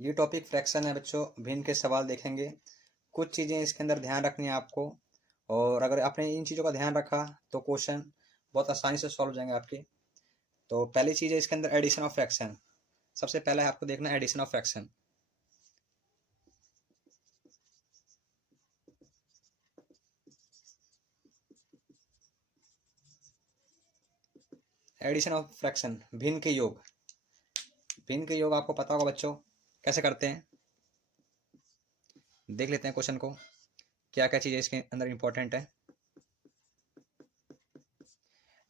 ये topic fraction है बच्चों। भिन्न के सवाल देखेंगे। कुछ चीज़ें इसके अंदर ध्यान रखनी है आपको, और अगर आपने इन चीज़ों का ध्यान रखा तो क्वेश्चन बहुत आसानी से सॉल्व हो जाएंगे आपके। तो पहली चीज़ है इसके अंदर एडिशन ऑफ फ्रैक्शन। सबसे पहले आपको देखना है addition of fraction. Addition of fraction, भिन्न के योग। भिन्न के योग आपको पता होगा बच्चों कैसे करते हैं। देख लेते हैं क्वेश्चन को, क्या क्या चीज़ें इसके अंदर इंपॉर्टेंट है।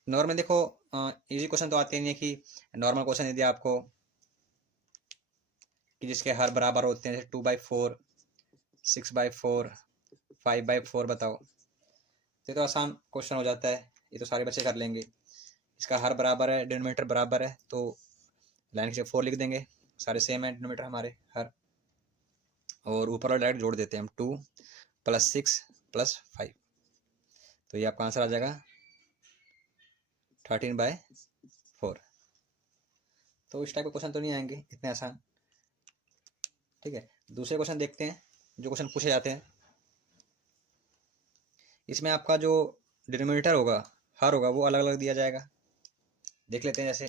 नॉर्मल देखो, इजी क्वेश्चन तो आते ही नहीं है कि नॉर्मल क्वेश्चन यदि आपको कि जिसके हर बराबर होते हैं, जैसे 2/4, 6/4, 5/4 बताओ। ये तो आसान क्वेश्चन हो जाता है, ये तो सारे बच्चे कर लेंगे। इसका हर बराबर है, डिनोमिनेटर बराबर है, तो लाइन के 4 लिख देंगे। सारे सेम है डिनोमिनेटर हमारे हर, और ऊपर वाला डायरेक्ट जोड़ देते हैं हम 2 + 6 + 5। तो ये आपका आंसर आ जाएगा 13/4। तो इस टाइप के क्वेश्चन तो नहीं आएंगे इतने आसान। ठीक है, दूसरे क्वेश्चन देखते हैं जो क्वेश्चन पूछे जाते हैं। इसमें आपका जो डिनोमिनेटर होगा, हर होगा, वो अलग अलग दिया जाएगा। देख लेते हैं, जैसे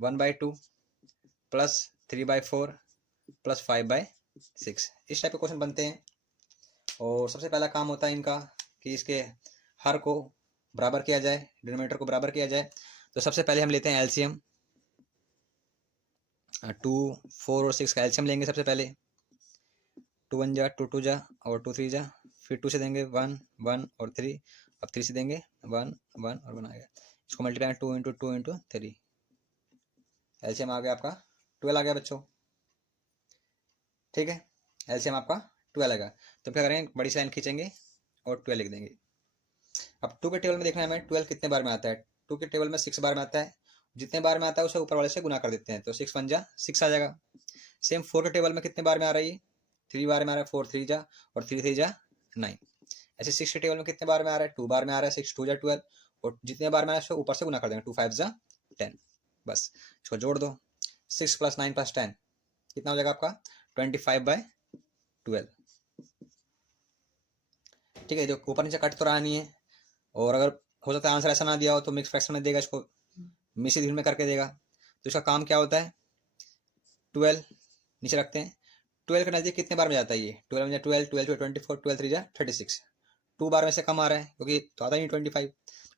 1/2 + 3/4 + 5/6। इस टाइप के क्वेश्चन बनते हैं। और सबसे पहला काम होता है इनका कि इसके हर को बराबर किया जाए, डिनोमिनेटर को बराबर किया जाए। तो सबसे पहले हम लेते हैं एलसीएम। 2, 4 और 6 का एलसीएम लेंगे सबसे पहले। 2 1 जा, 2 2 जा, और 2 3 जा। फिर 2 से देंगे 1 1 और 3। अब 3 से देंगे 1 1 और 1 आ गया। इसको मल्टीप्लाई 2 × 2 × 3। एलसीएम आ गया आपका 12 आ गया बच्चों। ठीक है, एलसीएम आपका 12 आएगा। तो क्या करेंगे, बड़ी सी लाइन खींचेंगे और 12 लिख देंगे। अब 2 के टेबल में देखना है हमें 12 कितने बार में आता है। 2 के टेबल में 6 बार में आता है। जितने बार में आता है उसे ऊपर वाले से गुना कर देते हैं, तो 6 1 जा 6 आ जाएगा। सेम 4 के टेबल में कितने बार में आ रही है, 3 बार में आ रहा है, 4 3 जा, और 3 3 जा 9। ऐसे 6 के टेबल में कितने बार में आ रहा है, 2 बार में आ रहा है, 6 2 जा 12, और जितने बार में आ रहा है उसको ऊपर से गुना कर देंगे, 2 5 जा 10। बस इसको जोड़ दो, 6 + 9 + 10 कितना हो जाएगा आपका 25/12। ठीक है, जो ऊपर नीचे कट तो रहा नहीं है। और अगर हो सकता है आंसर ऐसा ना दिया हो तो मिक्स फ्रैक्शन में देगा, इसको मिश्रित भिन्न में करके देगा। तो इसका काम क्या होता है, 12 नीचे रखते हैं। 12 के नजदीक कितने बार में जाता है ये, 12 में 12, 12 2 24, 12 3 जा 36। 2 बार में से कम आ रहा है क्योंकि तो आता ही नहीं 25।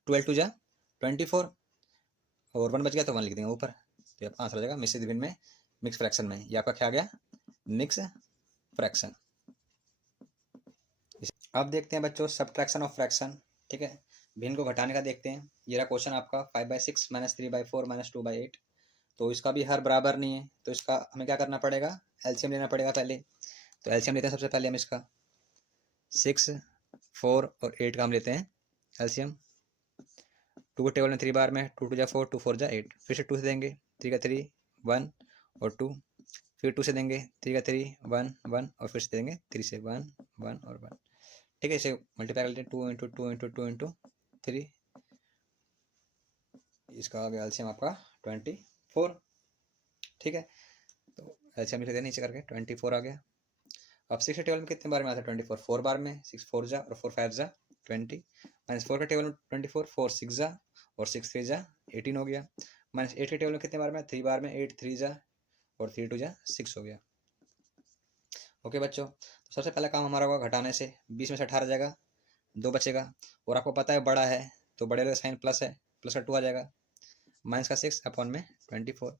12 2 जा 24, और 1 बच गया तो 1 लिख देंगे ऊपर। तो आंसर आ जाएगा मिश्रित भिन्न में, मिक्स फ्रैक्शन में। ये आपका क्या आ गया, मिक्स फ्रैक्शन। अब देखते हैं बच्चों सब्ट्रैक्शन ऑफ फ्रैक्शन। ठीक है, भिन्न को घटाने का देखते हैं। ये रहा क्वेश्चन आपका 5/6 - 3/4 - 2/8। तो इसका भी हर बराबर नहीं है, तो इसका हमें क्या करना पड़ेगा, एलसीएम लेना पड़ेगा पहले। तो एलसीएम लेते हैं सबसे पहले हम इसका 6 4 और 8 का हम लेते हैं एलसीएम। 2 के टेबल में 3 बार में 2 2 जा 4, 2 4 जा 8। फिर से 2 से देंगे, 3 का 3 1 और 2। फिर 2 से देंगे, 3 का 3 1 1, और फिर से देंगे 3 से 1 1 और 1। ठीक है, इसे मल्टीप्लाई कर लेते हैं, 2 × 2 × 2 × 3। इसका आ गया एलसीएम आपका 24। ठीक है, तो एलसीएम लिख दें नीचे करके 24 आ गया। अब 6 के टेबल में कितने बार में आता है 24, 4 बार में, 6 4 जा और 4 5 जा 20। -4 के टेबल में 24, 4 6 जा और 6 3 जा 18 हो गया। -8 के टेबल में कितने बार में, 3 बार में, 8 3 जा और 3 2 जा 6 हो गया। ओके बच्चों, तो सबसे पहला काम हमारा होगा घटाने से। 20 में से 18 जाएगा, 2 बचेगा। और आपको पता है बड़ा है तो बड़े वाले साइन प्लस है, प्लस का 2 आ जाएगा। माइनस का 6 अपॉन में 24।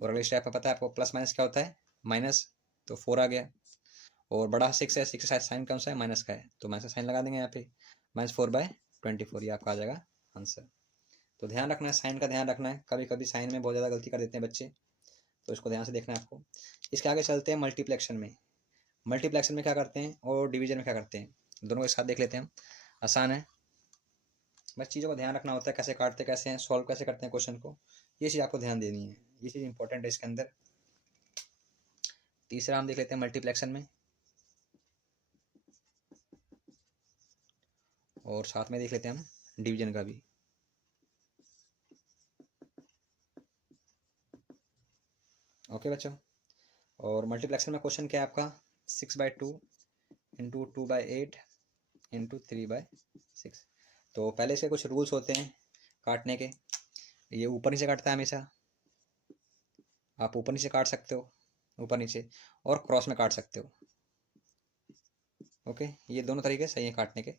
और अगले स्टेप में पता है आपको प्लस माइनस क्या होता है, माइनस, तो 4 आ गया। और बड़ा 6 है, 6 का साइन कौन सा है, माइनस का है, तो माइनस का साइन लगा देंगे यहाँ पे। -4/24 ये आपका आ जाएगा आंसर। तो ध्यान रखना है, साइन का ध्यान रखना है। कभी कभी साइन में बहुत ज़्यादा गलती कर देते हैं बच्चे, तो इसको ध्यान से देखना है आपको। इसके आगे चलते हैं मल्टीप्लेक्शन में। मल्टीप्लेक्शन में क्या करते हैं और डिवीजन में क्या करते हैं, दोनों के साथ देख लेते हैं हम। आसान है, बस चीज़ों का ध्यान रखना होता है, कैसे काटते कैसे हैं, सॉल्व कैसे करते हैं क्वेश्चन को, ये चीज़ आपको ध्यान देनी है। ये चीज़ इंपॉर्टेंट है इसके अंदर। तीसरा हम देख लेते हैं मल्टीप्लेक्शन में, और साथ में देख लेते हैं हम डिवीजन का भी। ओके बच्चों, और मल्टीप्लेक्शन में क्वेश्चन क्या है आपका 6/2 इंटू 2/8 इंटू 3/6। तो पहले इसके कुछ रूल्स होते हैं काटने के। ये ऊपर नीचे काटता है हमेशा, आप ऊपर नीचे काट सकते हो, ऊपर नीचे, और क्रॉस में काट सकते हो। ओके, ये दोनों तरीके सही है काटने के।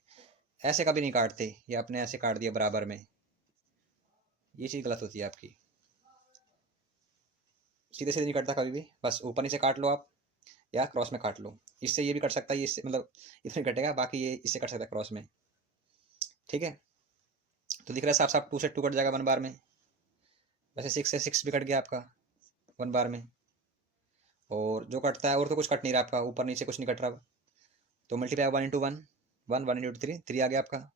ऐसे कभी नहीं काटते, ये आपने ऐसे काट दिया बराबर में, ये चीज़ गलत होती है आपकी। सीधे सीधे नहीं कटता कभी भी, बस ऊपर नीचे काट लो आप या क्रॉस में काट लो। इससे ये भी कट सकता है, इससे मतलब इतना कटेगा, बाकी ये इससे कट सकता है क्रॉस में। ठीक है, तो दिख रहा है साफ साफ 2 से 2 कट जाएगा 1 बार में। वैसे 6 से 6 भी कट गया आपका 1 बार में। और जो कटता है और तो कुछ कट नहीं रहा आपका, ऊपर नीचे कुछ नहीं कट रहा। तो मल्टीप्लाई 1 इंटू 1, 1 इंटू 3 आ गया आपका।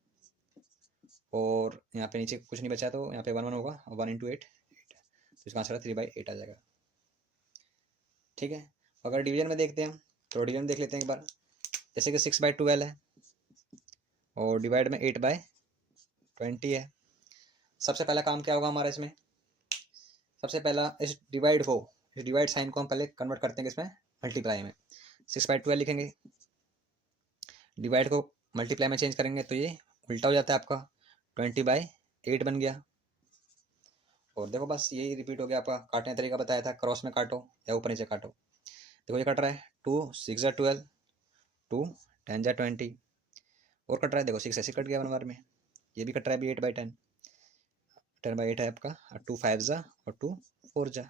और यहाँ पे नीचे कुछ नहीं बचा, तो यहाँ पे 1 1 होगा, और 1 इंटू 8 8, तो इसका आंसर 3/8 आ जाएगा। ठीक है, अगर डिवीजन में देखते हैं तो डिवीजन देख लेते हैं एक बार। जैसे कि 6/12 है और डिवाइड में 8/20 है। सबसे पहला काम क्या होगा हमारा इसमें, सबसे पहला इस डिवाइड साइन को हम पहले कन्वर्ट करते हैं इसमें मल्टीप्लाई में। 6/12 लिखेंगे, डिवाइड को मल्टीप्लाई में चेंज करेंगे तो ये उल्टा हो जाता है आपका, 20/8 बन गया। और देखो बस यही रिपीट हो गया आपका। काटने का तरीका बताया था, क्रॉस में काटो या ऊपर नीचे काटो। देखो ये कट रहा है 2 6 12, 2 10 20, और कट रहा है देखो 6 ऐसे कट गया 1 बार में। ये भी कट रहा है अभी 8/10, 10/8 है आपका, और 2 5 जा और 2 4 जा,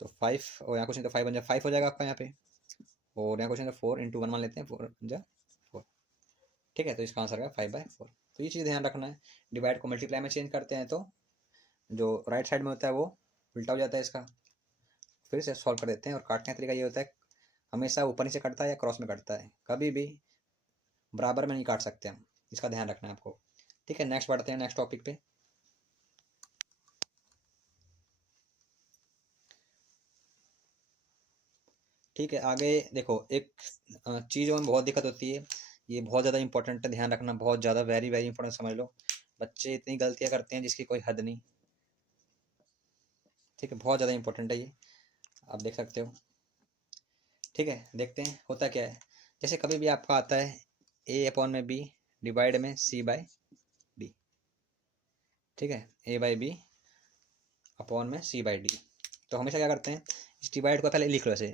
तो 5, और यहाँ कुछ नहीं तो 5 बन जाए 5 हो जाएगा आपका यहाँ पे। और यहाँ कुछ नहीं तो 4 इंटू 1 मान लेते हैं, 4 जा 4। ठीक है, तो इसका आंसर है 5/4। तो ये चीज़ ध्यान रखना है, डिवाइड को मल्टीप्लाई में चेंज करते हैं तो जो राइट साइड में होता है वो उल्टा हो जाता है इसका। फिर से सॉल्व कर देते हैं। और काटने का तरीका ये होता है, हमेशा ऊपर नीचे कटता है या क्रॉस में कटता है, कभी भी बराबर में नहीं काट सकते हम, इसका ध्यान रखना है आपको। ठीक है, नेक्स्ट बढ़ते हैं नेक्स्ट टॉपिक पे। ठीक है, आगे देखो एक चीज़ में बहुत दिक्कत होती है, ये बहुत ज़्यादा इंपॉर्टेंट है, ध्यान रखना, बहुत ज़्यादा वेरी वेरी इंपॉर्टेंट समझ लो। बच्चे इतनी गलतियाँ करते हैं जिसकी कोई हद नहीं। ठीक है, बहुत ज़्यादा इंपॉर्टेंट है ये, आप देख सकते हो। ठीक है, देखते हैं होता क्या है। जैसे कभी भी आपका आता है A/B डिवाइड में C/D। ठीक है, A/B अपॉन में C/D। तो हमेशा क्या करते हैं, इस डिवाइड को पहले लिख लो ऐसे।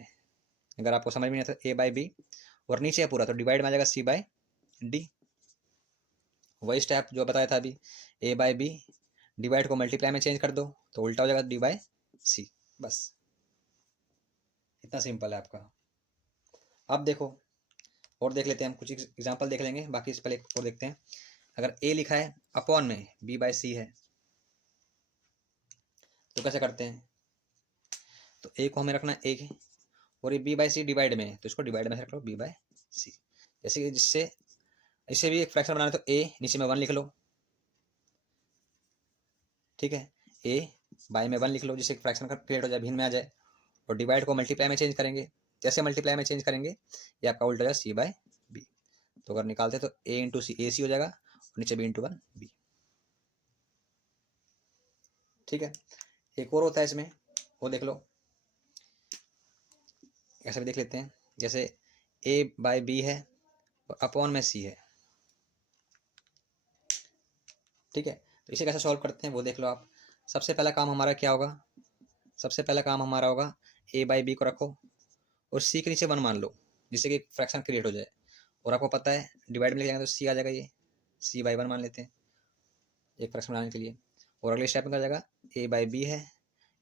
अगर आपको समझ में नहीं आता A/B और नीचे है पूरा, तो डिवाइड में आ जाएगा C/D। वही स्टेप जो बताया था अभी, A/B डिवाइड को मल्टीप्लाई में चेंज कर दो तो उल्टा हो जाएगा D/C। बस इतना सिंपल है आपका। अब देखो और देख लेते हैं हम, कुछ एग्जांपल देख लेंगे, बाकी इससे पहले एक और देखते हैं। अगर A लिखा है अपॉन में B/C है तो कैसे करते हैं, तो A को हमें रखना है A, और ये B/C डिवाइड में है तो इसको डिवाइड में रख लो B/C। जैसे कि जिससे इसे भी एक फ्रैक्शन बनाना है तो A नीचे में 1 लिख लो। ठीक है, A बाय में 1 लिख लो, जिससे फ्रैक्शन का क्रिएट हो जाए, भिन्न में आ जाए। और डिवाइड को मल्टीप्लाई में चेंज करेंगे, जैसे मल्टीप्लाई में चेंज करेंगे ये आपका उल्टा हो जाएगा C/B। तो अगर निकालते तो A इंटू सी AC हो जाएगा, और नीचे B इंटू 1 B। ठीक है, एक और होता है इसमें, वो देख लो, ऐसा भी देख लेते हैं। जैसे A/B है और अपॉन में C है। ठीक है, तो इसे कैसे सॉल्व करते हैं वो देख लो आप। सबसे पहला काम हमारा क्या होगा, सबसे पहला काम हमारा होगा A/B को रखो और C के नीचे 1 मान लो, जिससे कि फ्रैक्शन क्रिएट हो जाए। और आपको पता है डिवाइड में लेके जाएंगे तो C आ जाएगा, ये C/1 मान लेते हैं एक फ्रैक्शन बनाने के लिए। और अगले स्टेप में क्या जाएगा, A/B है,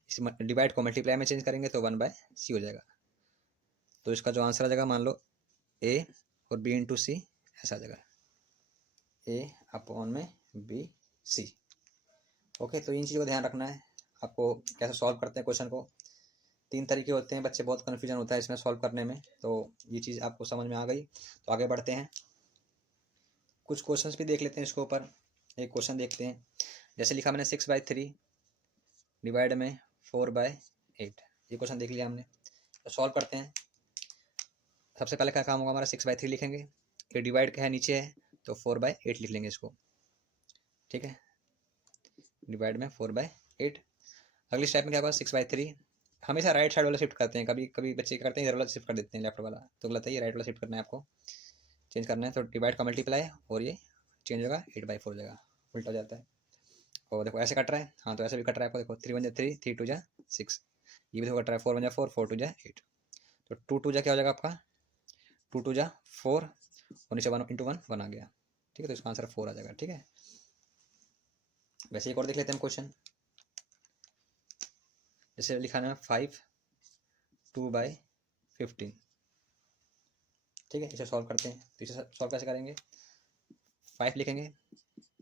इस डिवाइड को मल्टीप्लाई में चेंज करेंगे तो 1/C हो जाएगा। तो इसका जो आंसर आ जाएगा, मान लो A और B इंटू C ऐसा आ जाएगा, A अपॉन में B/C। ओके, तो इन चीज़ों का ध्यान रखना है आपको, कैसे सॉल्व करते हैं क्वेश्चन को। 3 तरीके होते हैं, बच्चे बहुत कन्फ्यूजन होता है इसमें सॉल्व करने में, तो ये चीज़ आपको समझ में आ गई। तो आगे बढ़ते हैं, कुछ क्वेश्चंस भी देख लेते हैं इसके ऊपर। एक क्वेश्चन देखते हैं, जैसे लिखा मैंने 6/3 डिवाइड में 4/8। ये क्वेश्चन देख लिया हमने, तो सॉल्व करते हैं। सबसे पहले क्या काम होगा हमारा, 6/3 लिखेंगे, ये डिवाइड का है नीचे है तो 4/8 लिख लेंगे इसको। ठीक है, डिवाइड में 4/8। अगली स्टेप में क्या होगा, 6/3 हमेशा राइट साइड वाला शिफ्ट करते हैं, कभी कभी बच्चे क्या करते हैं इधर वाला शिफ्ट कर देते हैं लेफ्ट वाला, तो गलत है, ये राइट वाला शिफ्ट करना है आपको, चेंज करना है। तो डिवाइड का मल्टीप्लाई और ये चेंज होगा 8/4 जगह, उल्टा हो जाता है। और देखो ऐसे कट रहा है, हाँ तो ऐसे भी कट रहा है आपको, देखो 3 1 जा 3, 3 2 जा 6, ये भी देखो कट रहा है, 4 1 जा 4, 4 2 जा 8, तो 2 2 जा क्या हो जाएगा आपका, 2 2 जा 4 और नीचे 1 × 1 1 आ गया, ठीक है, तो इसका आंसर 4 आ जाएगा, ठीक है। वैसे एक और देख लेते हैं हम क्वेश्चन, जैसे लिखाना है 5 2/15, ठीक है, इसे सॉल्व करते हैं। तो इसे सॉल्व कैसे करेंगे, 5 लिखेंगे,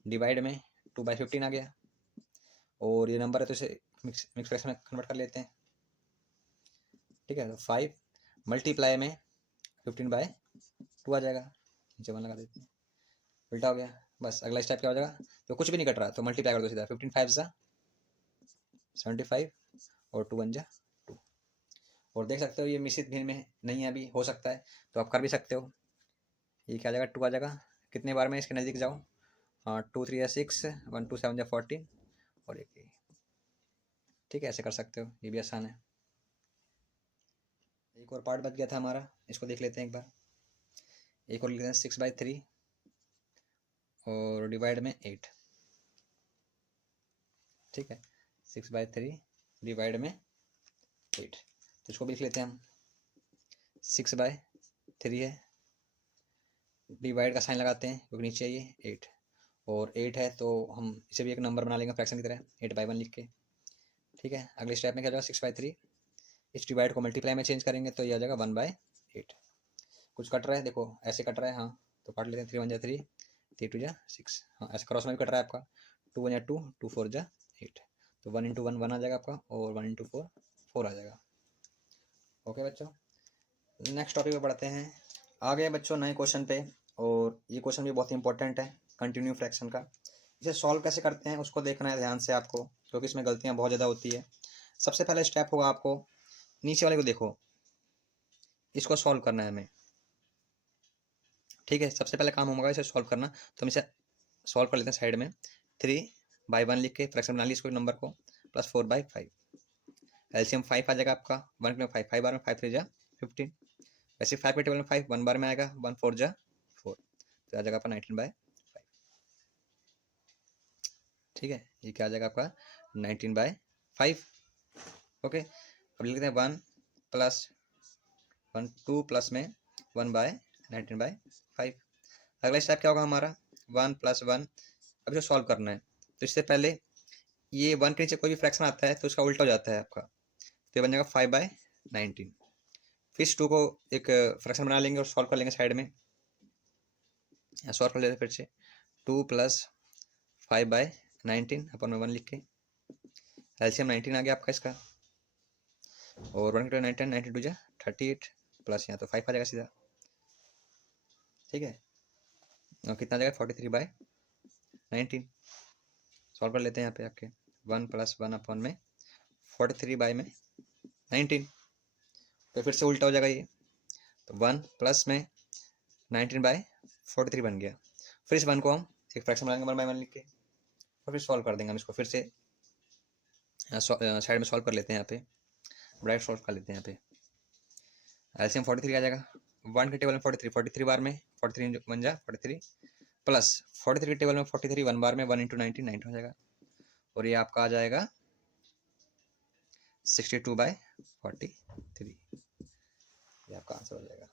डिवाइड में 2/15 आ गया, और ये नंबर है तो इसे मिक्स फ्रैक्शन में कन्वर्ट कर लेते हैं, ठीक है। तो 5 मल्टीप्लाई में 15/2 आ जाएगा, नीचे 1 लगा देते हैं, उल्टा हो गया। बस अगला स्टेप क्या हो जाएगा, तो कुछ भी नहीं कट रहा तो मल्टीप्लाई कर दो सीधा, 15 5 जा 75 और 2 1 जा 2, और देख सकते हो ये मिश्रित भिन्न में नहीं है, अभी हो सकता है तो आप कर भी सकते हो। ये क्या आ जाएगा, 2 आ जाएगा, कितने बार में इसके नज़दीक जाओ, हाँ 2 3 या 6, 1 2 7 या 14 और एक, ठीक है, ऐसे कर सकते हो, ये भी आसान है। एक और पार्ट बच गया था हमारा, इसको देख लेते हैं एक बार, एक और लिखते हैं 6/3 और डिवाइड में 8, ठीक है, 6/3 डिवाइड में 8, तो इसको भी लिख लेते हैं हम, 6/3 है, डिवाइड का साइन लगाते हैं क्योंकि नीचे ये 8 और 8 है तो हम इसे भी एक नंबर बना लेंगे फ्रैक्शन की तरह, 8/1 लिख के, ठीक है। अगले स्टेप में क्या जाएगा, 6/3, इस डिवाइड को मल्टीप्लाई में चेंज करेंगे तो ये आ जाएगा 1/8। कुछ कट रहा है, देखो ऐसे कट रहा है, हाँ तो काट लेते हैं, 3 1 जा 3, 3 2 जा 6, हाँ ऐसे क्रॉस में भी कट रहा है आपका, 2 1 जा 2, 2 4 जा 8, तो 1 × 1 1 आ जाएगा आपका, और 1 × 4 4 आ जाएगा। ओके बच्चों, नेक्स्ट टॉपिक पे बढ़ते हैं। आ गए बच्चों नए क्वेश्चन पे, और ये क्वेश्चन भी बहुत इंपॉर्टेंट है कंटिन्यू फ्रैक्शन का। इसे सॉल्व कैसे करते हैं उसको देखना है ध्यान से आपको, क्योंकि इसमें गलतियां बहुत ज़्यादा होती है। सबसे पहला स्टेप होगा आपको नीचे वाले को देखो, इसको सॉल्व करना है हमें, ठीक है। सबसे पहले काम होगा इसे सॉल्व करना, तो हम इसे सॉल्व कर लेते हैं साइड में, 3/1 लिख के फ्रैक्शन बना ली इसको नंबर को, प्लस 4/5, एलसीएम 5 आ जाएगा आपका, 1 × 5 5 बार में 5 3 जा 15, वैसे 5 के टेबल में 5 1 बार में आएगा, 1 4 जा 4, तो आ जाएगा आपका 19/5, ठीक है। ये क्या आ जाएगा आपका 19/5, ओके। अब लिखते हैं 1 + 1 2 प्लस में 1/19/5। अगला स्टेप क्या होगा हमारा, 1 + 1, अब इसे सॉल्व करना है, तो इससे पहले ये 1 के नीचे कोई भी फ्रैक्शन आता है तो उसका उल्टा हो जाता है आपका, तो ये बन जाएगा 5/19। फिर इस 2 को एक फ्रैक्शन बना लेंगे और सॉल्व कर लेंगे साइड में, सॉल्व कर लेते हैं फिर से, 2 + 5/19 अपन में 1 लिख के, एलसीएम 19 आ गया आपका इसका, और 1 × 19 92 जा 38, प्लस यहाँ तो 5 आ जाएगा सीधा, ठीक है। और कितना आ जाएगा 43/19, सॉल्व कर लेते हैं यहाँ पे आके, 1 + 1 अपन में 43/19, तो फिर से उल्टा हो जाएगा ये, तो 1 प्लस में 19/43 बन गया। फिर इस 1 को हम एक फ्रैक्शन बनाएंगे 1/1 लिख के, और फिर सॉल्व कर देंगे हम इसको, फिर से साइड में सॉल्व कर लेते हैं, यहाँ पे ब्राइट सॉल्व कर लेते हैं, यहाँ पे एलसीएम 43 आ जाएगा, 1 के टेबल में 43 43 बार में 43 बन जा 43, प्लस 43 के टेबल में 43 1 बार में 1 × 19 19 हो जाएगा, और ये आपका आ जाएगा 62/43, ये आपका आंसर हो जाएगा।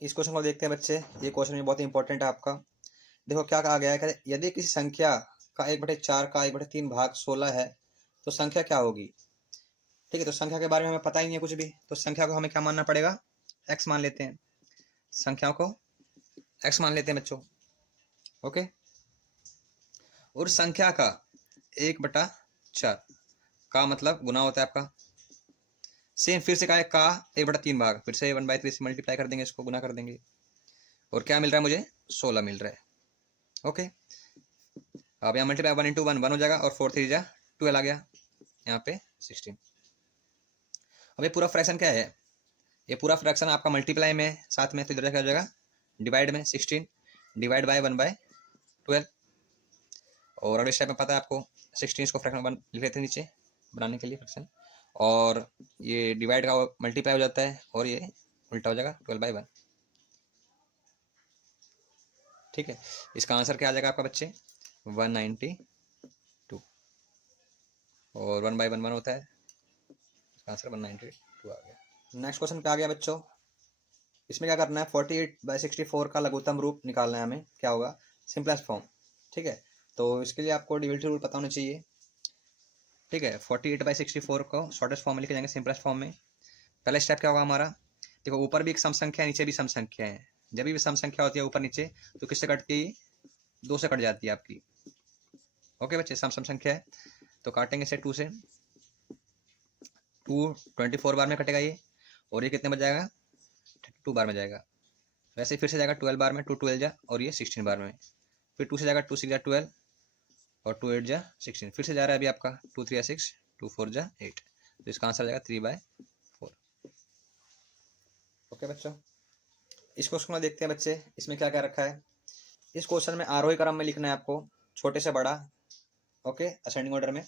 इस क्वेश्चन को देखते हैं बच्चे, ये क्वेश्चन भी बहुत इंपॉर्टेंट है आपका। देखो क्या कहा गया है, यदि किसी संख्या का 1/4 का 1/3 भाग 16 है तो संख्या क्या होगी, ठीक है। तो संख्या के बारे में हमें पता ही नहीं है कुछ भी, तो संख्या को हमें क्या मानना पड़ेगा, x मान लेते हैं, संख्याओं को x मान लेते हैं बच्चों, ओके। और संख्या का 1/4 का मतलब गुना होता है आपका, सेम फिर से का 1/3 भाग, फिर से 1/3 से मल्टीप्लाई कर देंगे, इसको गुना कर देंगे, और क्या मिल रहा है मुझे 16 मिल रहा है, ओके। अब यहाँ मल्टीप्लाई 1 × 1 1 हो जाएगा, और 4 3 जा 12 आ गया, यहाँ पे 16। अब ये पूरा फ्रैक्शन क्या है, ये पूरा फ्रैक्शन आपका मल्टीप्लाई में साथ में, तो इधर क्या हो जाएगा डिवाइड में 16 डिवाइड बाय 1/12, और अगले स्टेप में पता है आपको 16 को फ्रैक्शन 1 लिख लेते हैं नीचे बनाने के लिए फ्रैक्शन, और ये डिवाइड का मल्टीप्लाई हो जाता है और ये उल्टा हो जाएगा 12/1। ठीक है, इसका आंसर क्या आ जाएगा आपका बच्चे 192 और 1/1 1 होता है, इसका आंसर 192 आ गया। नेक्स्ट क्वेश्चन क्या आ गया बच्चों, इसमें क्या करना है 48/64 का लघुत्तम रूप निकालना है हमें, क्या होगा सिंपलेस्ट फॉर्म। ठीक है, तो इसके लिए आपको डिविजन रूल पता होना चाहिए। ठीक है, 48/64 को शॉर्टेस्ट फॉर्म में लिखे जाएंगे सिंपलेस्ट फॉर्म में। पहला स्टेप क्या होगा हमारा, देखो ऊपर भी एक सम संख्या है नीचे भी सम संख्या है, जब भी सम संख्या होती है ऊपर नीचे तो किससे कटती है, 2 से कट जाती है आपकी। ओके बच्चे, सम संख्या है तो काटेंगे से 2 से, 2 24 बार में कटेगा ये, और ये कितने बच जाएगा 2 बार में जाएगा। वैसे ही फिर से जाएगा 12 बार में, 2 12 जा और ये 16 बार में, फिर 2 से जाएगा 2 6 जा 12 और 2 8 जा 16, फिर से जा रहा है अभी आपका 2 3 जा 6, 2 4 जा 8, तो इसका आंसर जाएगा 3/4। ओके बच्चों, इस क्वेश्चन को देखते हैं बच्चे, इसमें क्या क्या रखा है। इस क्वेश्चन में आरोही क्रम में लिखना है आपको, छोटे से बड़ा। ओके, असेंडिंग ऑर्डर में।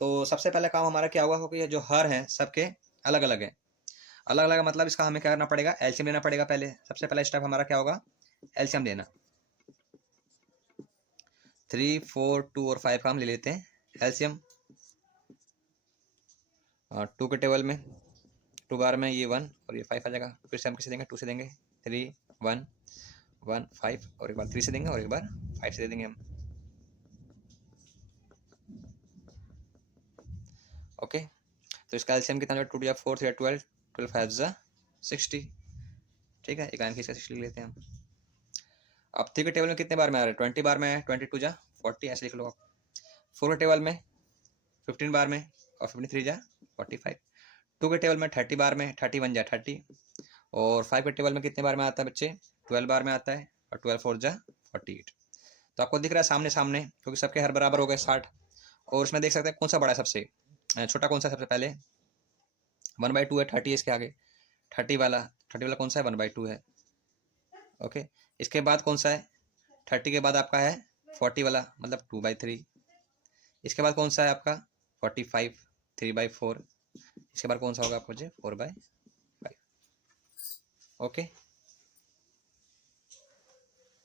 तो सबसे पहले काम हमारा क्या हुआ, क्योंकि ये जो हर हैं सबके अलग अलग है, अलग अलग मतलब इसका हमें क्या करना पड़ेगा, एलसीएम लेना पड़ेगा। पहले सबसे पहला स्टेप हमारा क्या होगा, एलसीएम लेना। 3 4 2 और 5 का हम ले लेते हैं एलसीएम। 2 के टेबल में 2 बार में ये 1 और ये 5 आ जाएगा, फिर से हम किसे देंगे 2 से देंगे, 3 1 1 5 और एक बार 3 से देंगे और एक बार 5 से दे देंगे हम। ओके, तो इसका एलसीएम कितना है, 2 या 4 या 12, 12 5 जा 60। ठीक है, एक लाइन खींच कर 60 लिख लेते हैं हम। अब 3 के टेबल में कितने बार में आ रहा है, 20 बार में है, 22 जा 40 ऐसे लिख लो आप। 4 के टेबल में 15 बार में और 53 जा 45। 2 के टेबल में 30 बार में, 31 जा 30, और 5 के टेबल में कितने बार में आता है बच्चे, 12 बार में आता है और 12 4 जा 48। तो आपको दिख रहा है सामने सामने, क्योंकि सबके हर बराबर हो गए 60, और उसमें देख सकते हैं कौन सा बड़ा है सबसे, छोटा कौन सा सबसे पहले 1/2 है, 30 इसके आगे, 30 वाला कौन सा है 1/2 है। ओके, इसके बाद कौन सा है, 30 के बाद आपका है 40 वाला मतलब 2/3। इसके बाद कौन सा है आपका 45 3/4। इसके बाद कौन सा होगा आपको बच्चे 4/5। ओके,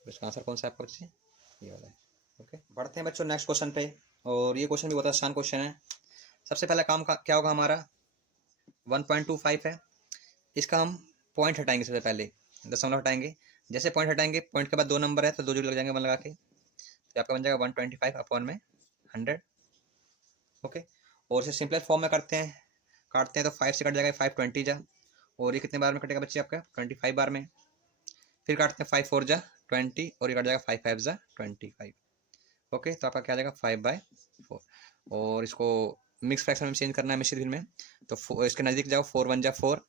इसका आंसर कौन सा है आपका बच्चे, ये वाला है। ओके, बढ़ते हैं बच्चों नेक्स्ट क्वेश्चन पे, और ये क्वेश्चन भी बहुत आसान क्वेश्चन है। सबसे पहला काम का क्या होगा हमारा 1.25 है, इसका हम पॉइंट हटाएंगे, सबसे पहले दशमलव हटाएंगे। जैसे पॉइंट हटाएंगे, पॉइंट के बाद 2 नंबर है तो 2 जीरो लग जाएंगे 1 लगा के, तो आपका बन जाएगा 125 अपॉन में 100। ओके, और इसे सिंपलेस्ट फॉर्म में करते हैं, काटते हैं तो 5 से कट जाएगा 5 20 जा, और ये कितने बार में कटेगा बच्चे आपका 25 बार में। फिर काटते हैं 5 4 जा 20 और ये कट जाएगा 5 5 जा 25। ओके, तो आपका क्या आ जाएगा 5/4, और इसको मिक्स फ्रैक्शन में चेंज करना है मिश्रित भिन्न में, तो इसके नज़दीक जाओ 4 1 जा 4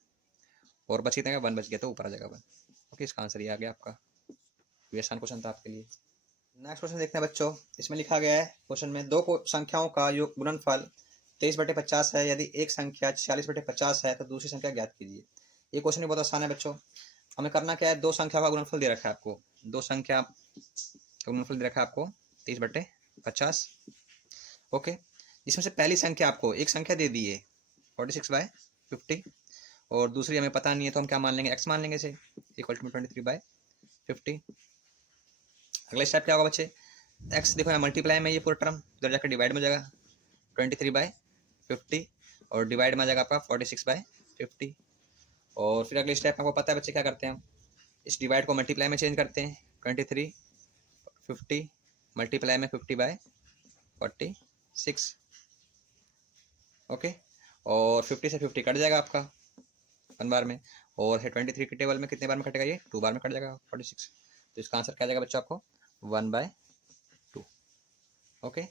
और बच कितने 1 बच गया तो ऊपर आ जाएगा 1। ओके, इसका आंसर ये आ गया आपका, ये आसान क्वेश्चन था आपके लिए। नेक्स्ट क्वेश्चन देखते हैं बच्चों, इसमें लिखा गया है क्वेश्चन में, दो संख्याओं का योग गुणनफल 23/50 है, यदि एक संख्या 46/50 है तो दूसरी संख्या ज्ञात कीजिए। ये क्वेश्चन भी बहुत आसान है बच्चों। हमें करना क्या है, दो संख्या का गुणनफल दे रखा है आपको, दो संख्या का गुणनफल दे रखा है आपको 23/50। ओके, इसमें से पहली संख्या आपको एक संख्या दे दी है 46/50, और दूसरी हमें पता नहीं है तो हम क्या मान लेंगे, x मान लेंगे इसे, इक्वल टू 23/50। अगला स्टेप क्या होगा बच्चे, x देखो यहाँ मल्टीप्लाई में ये पूरा टर्म इधर जाकर डिवाइड में हो जाएगा 23/50, और डिवाइड में आ जाएगा आपका 46/50। और फिर अगले स्टेप आपको पता है बच्चे क्या करते हैं हम, इस डिवाइड को मल्टीप्लाई में चेंज करते हैं, 23/50 मल्टीप्लाई में 50/46। ओके, और 50 से 50 कट जाएगा आपका 1 बार में, और 23 के टेबल में कितने बार में कटेगा, ये 2 बार में कट जाएगा 46। तो इसका आंसर क्या जाएगा बच्चों आपको 1/2। ओके,